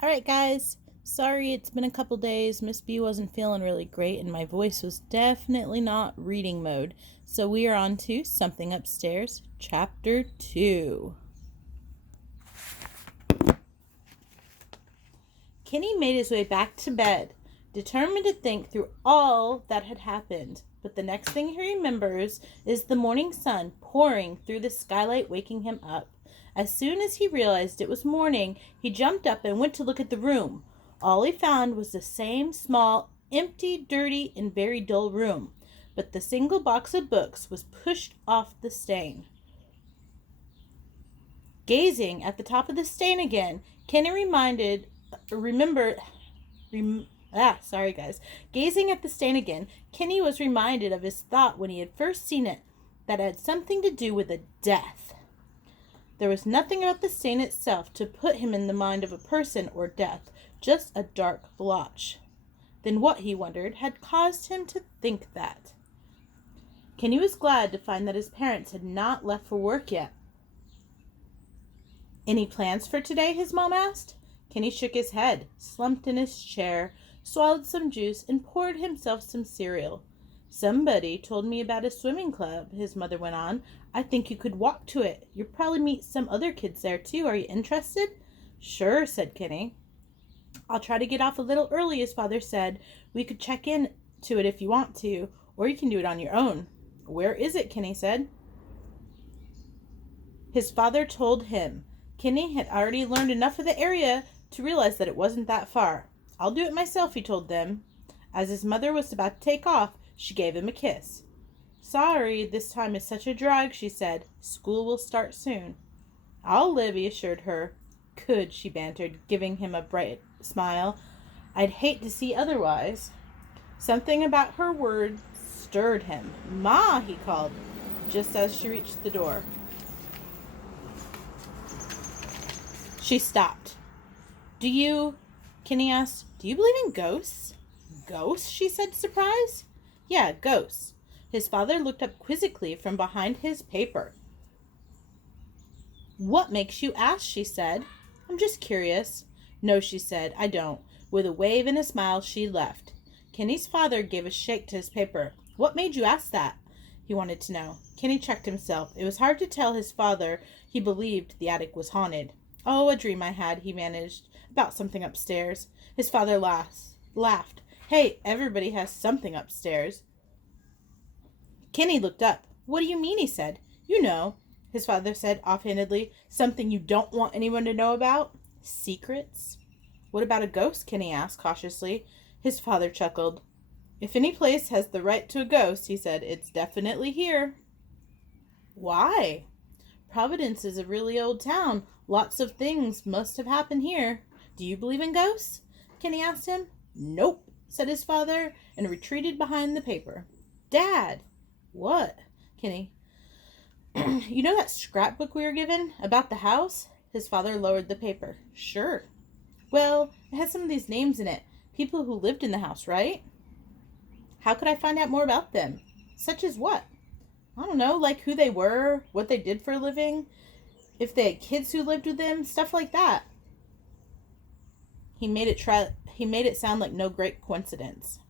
Alright, guys. Sorry it's been a couple days. Miss B wasn't feeling really great, and my voice was definitely not reading mode. So we are on to Something Upstairs, Chapter 2. Kenny made his way back to bed, determined to think through all that had happened. But the next thing he remembers is the morning sun pouring through the skylight, waking him up. As soon as he realized it was morning, he jumped up and went to look at the room. All he found was the same small, empty, dirty, and very dull room. But the single box of books was pushed off the stain. Gazing at the top of the stain again, Kenny sorry guys. Gazing at the stain again, Kenny was reminded of his thought when he had first seen it, that it had something to do with a death. There was nothing about the stain itself to put him in the mind of a person or death, just a dark blotch. Then what, he wondered, had caused him to think that? Kenny was glad to find that his parents had not left for work yet. Any plans for today? His mom asked. Kenny shook his head, slumped in his chair, swallowed some juice, and poured himself some cereal. Somebody told me about a swimming club, his mother went on. I think you could walk to it. You'll probably meet some other kids there, too. Are you interested? Sure, said Kenny. I'll try to get off a little early, his father said. We could check in to it if you want to, or you can do it on your own. Where is it? Kenny said. His father told him. Kenny had already learned enough of the area to realize that it wasn't that far. I'll do it myself, he told them. As his mother was about to take off, she gave him a kiss. Sorry, this time is such a drag, she said. School will start soon. I'll live, he assured her. Good, she bantered, giving him a bright smile. I'd hate to see otherwise. Something about her words stirred him. Ma, he called, just as she reached the door. She stopped. Kenny asked, do you believe in ghosts? Ghosts, she said, surprised. Yeah, ghosts. His father looked up quizzically from behind his paper. What makes you ask, she said. I'm just curious. No, she said, I don't. With a wave and a smile, she left. Kenny's father gave a shake to his paper. What made you ask that? He wanted to know. Kenny checked himself. It was hard to tell his father he believed the attic was haunted. Oh, a dream I had, he managed, about something upstairs. His father laughed. Hey, everybody has something upstairs. Kenny looked up. What do you mean, he said. You know, his father said offhandedly. Something you don't want anyone to know about? Secrets? What about a ghost? Kenny asked cautiously. His father chuckled. If any place has the right to a ghost, he said, it's definitely here. Why? Providence is a really old town. Lots of things must have happened here. Do you believe in ghosts? Kenny asked him. Nope, said his father, and retreated behind the paper. Dad! What? Kenny. You know that scrapbook we were given about the house? His father lowered the paper. Sure. Well, it has some of these names in it. People who lived in the house, right? How could I find out more about them? Such as what? I don't know, like who they were, what they did for a living, if they had kids who lived with them, stuff like that. He made it sound like no great coincidence.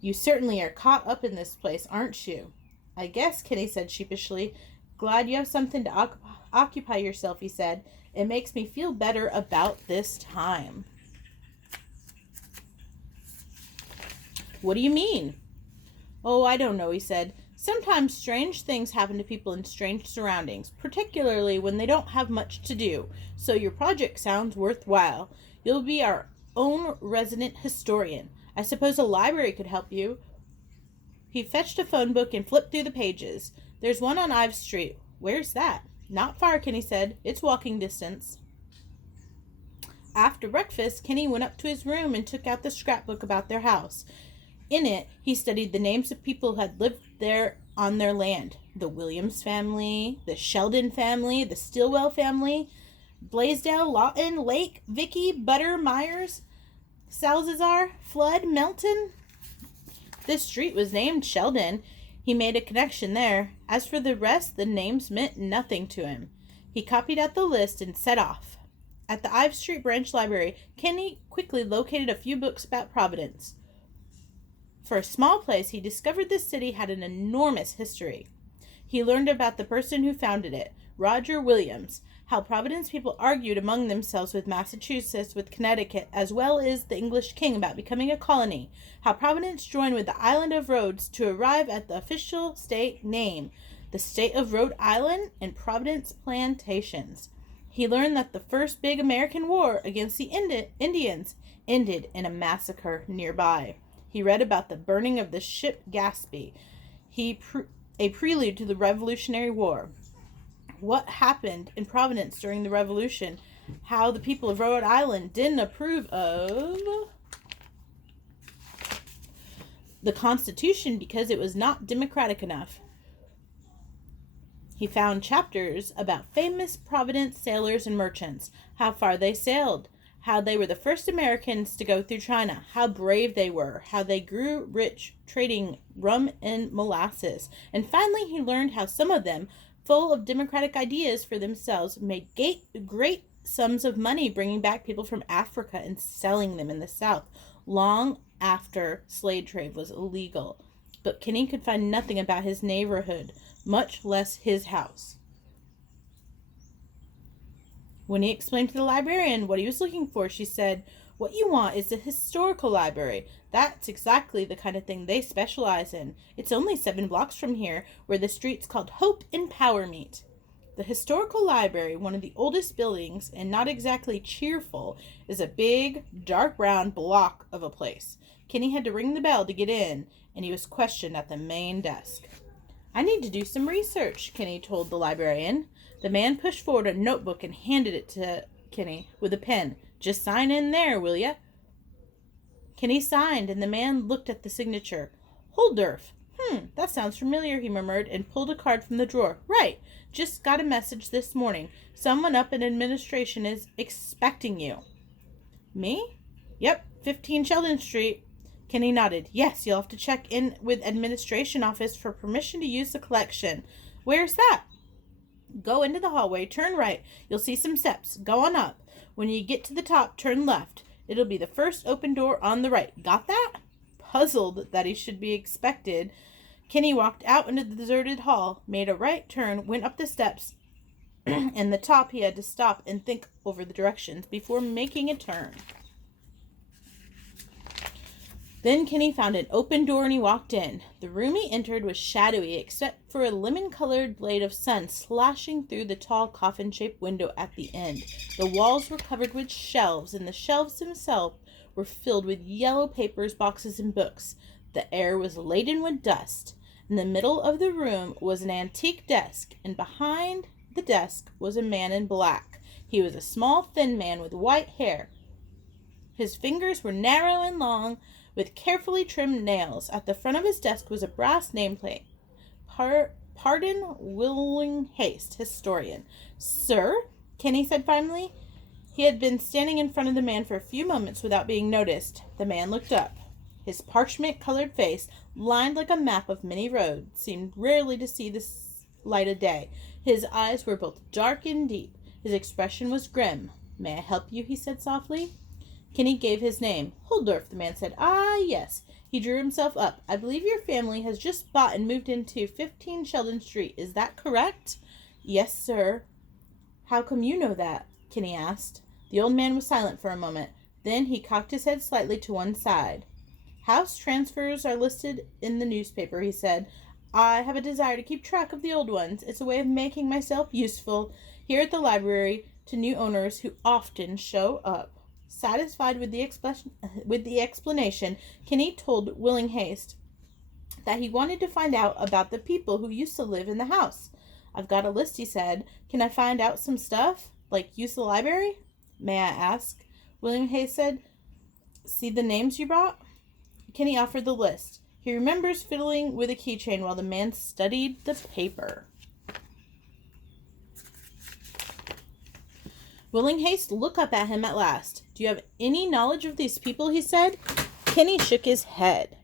You certainly are caught up in this place, aren't you? I guess, Kenny said sheepishly. Glad you have something to occupy yourself, he said. It makes me feel better about this time. What do you mean? Oh, I don't know, he said. Sometimes strange things happen to people in strange surroundings, particularly when they don't have much to do. So your project sounds worthwhile. You'll be our own resident historian. I suppose a library could help you. He fetched a phone book and flipped through the pages. There's one on Ives Street. Where's that? Not far, Kenny said. It's walking distance. After breakfast, Kenny went up to his room and took out the scrapbook about their house. In it, he studied the names of people who had lived there on their land. The Williams family, the Sheldon family, the Stillwell family, Blaisdell, Lawton, Lake, Vicky, Butter, Myers, Salazar, Flood, Melton. This street was named Sheldon. He made a connection there. As for the rest, the names meant nothing to him. He copied out the list and set off. At the Ives Street Branch Library, Kenny quickly located a few books about Providence. For a small place, he discovered this city had an enormous history. He learned about the person who founded it, Roger Williams, how Providence people argued among themselves with Massachusetts, with Connecticut, as well as the English king about becoming a colony, how Providence joined with the island of Rhodes to arrive at the official state name, the state of Rhode Island and Providence plantations. He learned that the first big American war against the Indians ended in a massacre nearby. He read about the burning of the ship Gaspee, a prelude to the Revolutionary War. What happened in Providence during the Revolution, how the people of Rhode Island didn't approve of the Constitution because it was not democratic enough. He found chapters about famous Providence sailors and merchants, how far they sailed, how they were the first Americans to go through China, how brave they were, how they grew rich trading rum and molasses, and finally he learned how some of them, full of democratic ideas for themselves, made great sums of money bringing back people from Africa and selling them in the South, long after slave trade was illegal. But Kenny could find nothing about his neighborhood, much less his house. When he explained to the librarian what he was looking for, she said, "What you want is a historical library. That's exactly the kind of thing they specialize in. It's only 7 blocks from here, where the street's called Hope and Power meet." The historical library, one of the oldest buildings and not exactly cheerful, is a big, dark brown block of a place. Kenny had to ring the bell to get in, and he was questioned at the main desk. "I need to do some research," Kenny told the librarian. The man pushed forward a notebook and handed it to Kenny with a pen. "Just sign in there, will ya?" Kenny signed, and the man looked at the signature. "Holdorf. That sounds familiar," he murmured, and pulled a card from the drawer. "Right. Just got a message this morning. Someone up in administration is expecting you." "Me?" "Yep, 15 Sheldon Street." Kenny nodded. "Yes, you'll have to check in with administration office for permission to use the collection." "Where's that?" "Go into the hallway, turn right. You'll see some steps. Go on up. When you get to the top, turn left. It'll be the first open door on the right. Got that?" Puzzled that he should be expected, Kenny walked out into the deserted hall, made a right turn, went up the steps, and the top he had to stop and think over the directions before making a turn. Then Kenny found an open door and he walked in. The room he entered was shadowy except for a lemon-colored blade of sun slashing through the tall coffin-shaped window at the end. The walls were covered with shelves, and the shelves themselves were filled with yellow papers, boxes, and books. The air was laden with dust. In the middle of the room was an antique desk, and behind the desk was a man in black. He was a small, thin man with white hair. His fingers were narrow and long, with carefully trimmed nails. At the front of his desk was a brass nameplate. Pardon Willing Haste, historian. "Sir?" Kenny said finally. He had been standing in front of the man for a few moments without being noticed. The man looked up. His parchment-colored face, lined like a map of many roads, seemed rarely to see the light of day. His eyes were both dark and deep. His expression was grim. "May I help you?" he said softly. Kenny gave his name. "Holdorf," the man said. "Ah, yes." He drew himself up. "I believe your family has just bought and moved into 15 Sheldon Street. Is that correct?" "Yes, sir." "How come you know that?" Kenny asked. The old man was silent for a moment. Then he cocked his head slightly to one side. "House transfers are listed in the newspaper," he said. "I have a desire to keep track of the old ones. It's a way of making myself useful here at the library to new owners who often show up." Satisfied with the explanation, Kenny told Willing Haste that he wanted to find out about the people who used to live in the house. "I've got a list," he said. "Can I find out some stuff, like use the library?" "May I ask?" Willing Haste said. "See the names you brought?" Kenny offered the list. He remembers fiddling with a keychain while the man studied the paper. Willing Haste looked up at him at last. "Do you have any knowledge of these people?" he said. Kenny shook his head.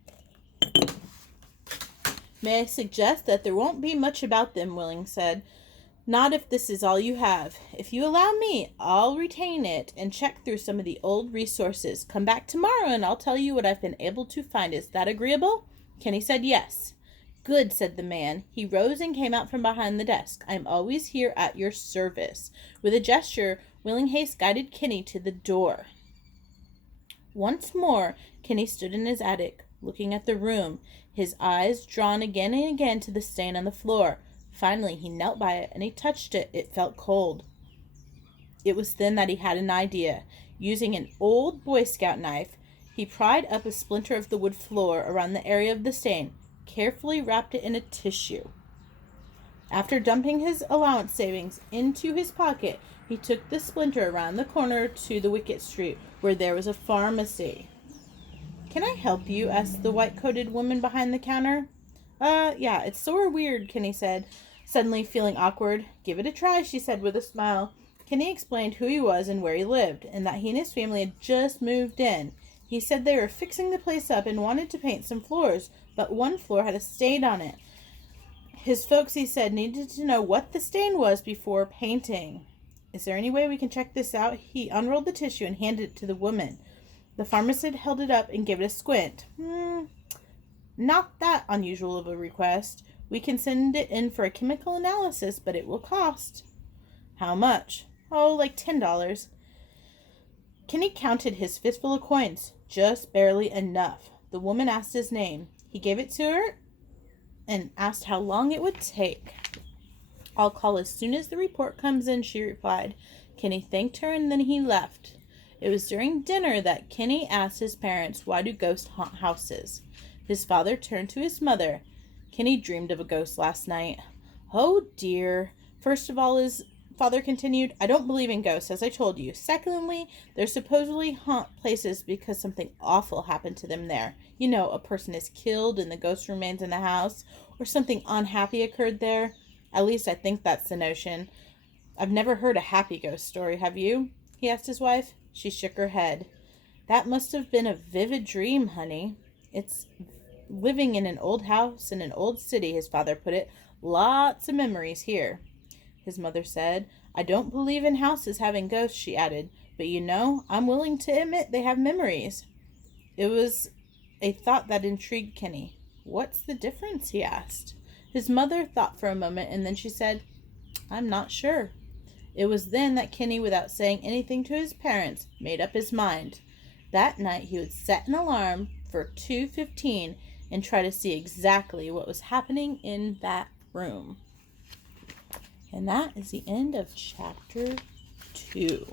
"May I suggest that there won't be much about them," Willing said. Not if this is all you have. If you allow me, I'll retain it and check through some of the old resources. Come back tomorrow and I'll tell you what I've been able to find. Is that agreeable?" Kenny said yes. "Good," said the man. He rose and came out from behind the desk. "I'm always here at your service." With a gesture, Willinghaste guided Kenny to the door. Once more, Kenny stood in his attic, looking at the room, his eyes drawn again and again to the stain on the floor. Finally, he knelt by it and he touched it. It felt cold. It was then that he had an idea. Using an old Boy Scout knife, he pried up a splinter of the wood floor around the area of the stain, carefully wrapped it in a tissue. After dumping his allowance savings into his pocket, he took the splinter around the corner to the Wicket Street, where there was a pharmacy. "Can I help you?" asked the white-coated woman behind the counter. Yeah, it's sort of weird," Kenny said, suddenly feeling awkward. "Give it a try," she said with a smile. Kenny explained who he was and where he lived, and that he and his family had just moved in. He said they were fixing the place up and wanted to paint some floors, but one floor had a stain on it. His folks, he said, needed to know what the stain was before painting. "Is there any way we can check this out?" He unrolled the tissue and handed it to the woman. The pharmacist held it up and gave it a squint. Not that unusual of a request. We can send it in for a chemical analysis, but it will cost." "How much?" "Oh, like $10. Kenny counted his fistful of coins. Just barely enough. The woman asked his name. He gave it to her and asked how long it would take. "I'll call as soon as the report comes in," she replied. Kenny thanked her and then he left. It was during dinner that Kenny asked his parents, "Why do ghosts haunt houses?" His father turned to his mother. "Kenny dreamed of a ghost last night." "Oh dear." "First of all," his father continued, "I don't believe in ghosts, as I told you. Secondly, they supposedly haunt places because something awful happened to them there. You know, a person is killed and the ghost remains in the house, or something unhappy occurred there. At least I think that's the notion. I've never heard a happy ghost story, have you?" he asked his wife. She shook her head. "That must have been a vivid dream, honey." "It's living in an old house in an old city," his father put it. "Lots of memories here." His mother said, "I don't believe in houses having ghosts," she added, "but you know, I'm willing to admit they have memories." It was a thought that intrigued Kenny. "What's the difference?" he asked. His mother thought for a moment, and then she said, "I'm not sure." It was then that Kenny, without saying anything to his parents, made up his mind. That night he would set an alarm for 2:15 and try to see exactly what was happening in that room. And that is the end of chapter 2.